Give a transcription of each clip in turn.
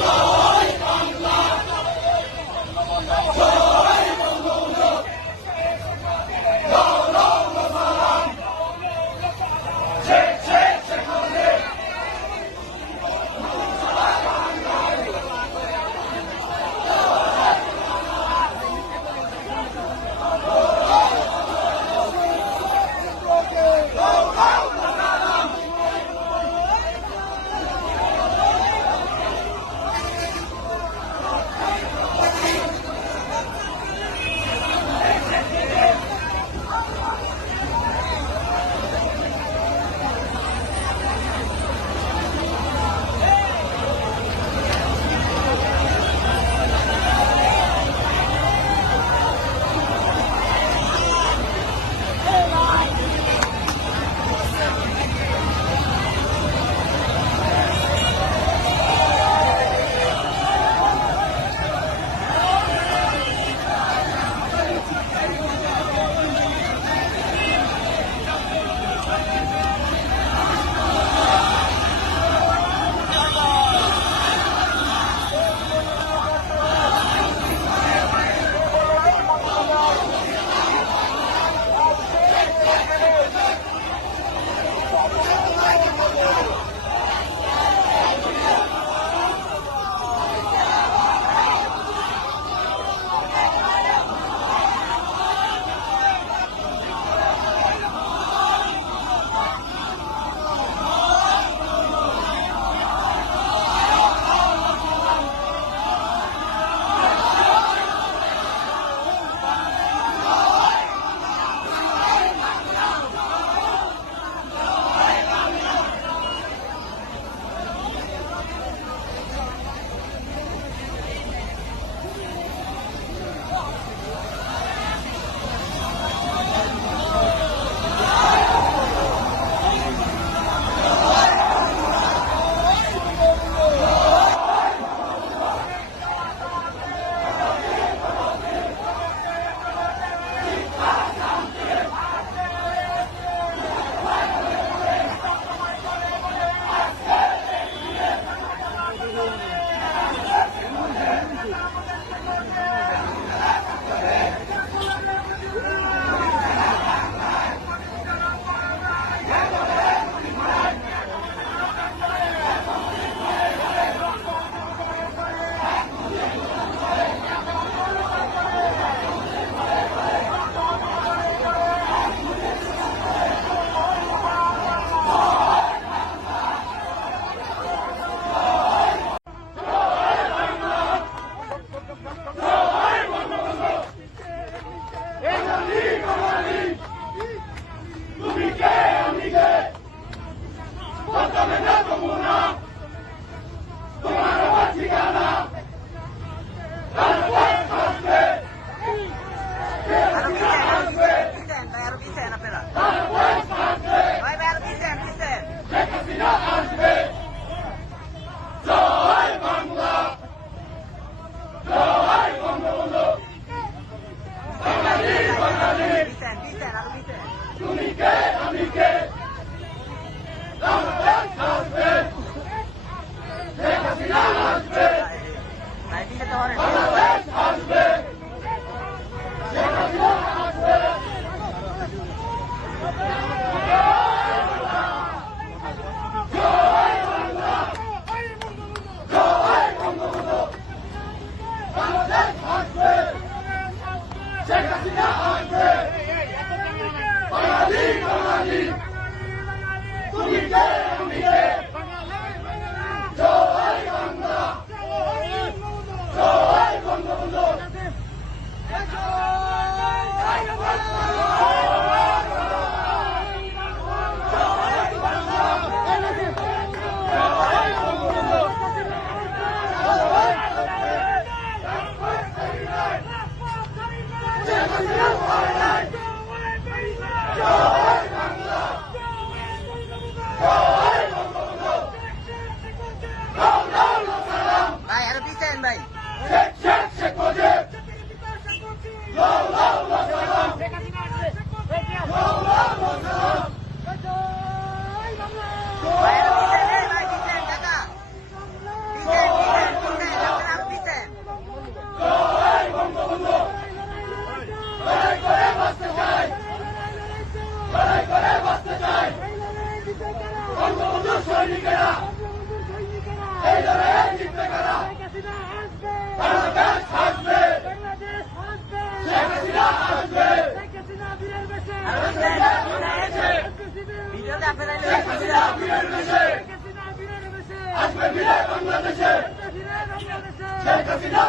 Allah!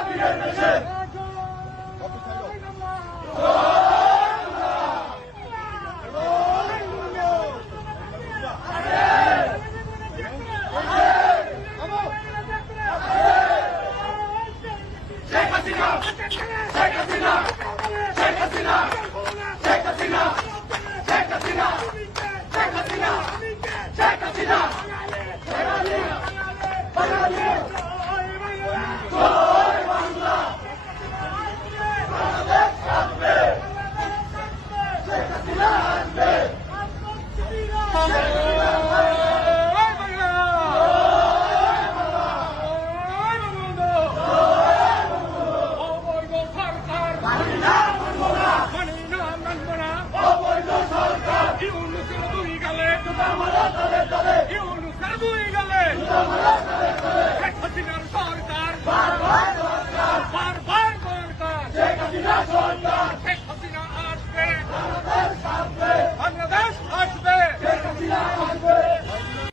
BJP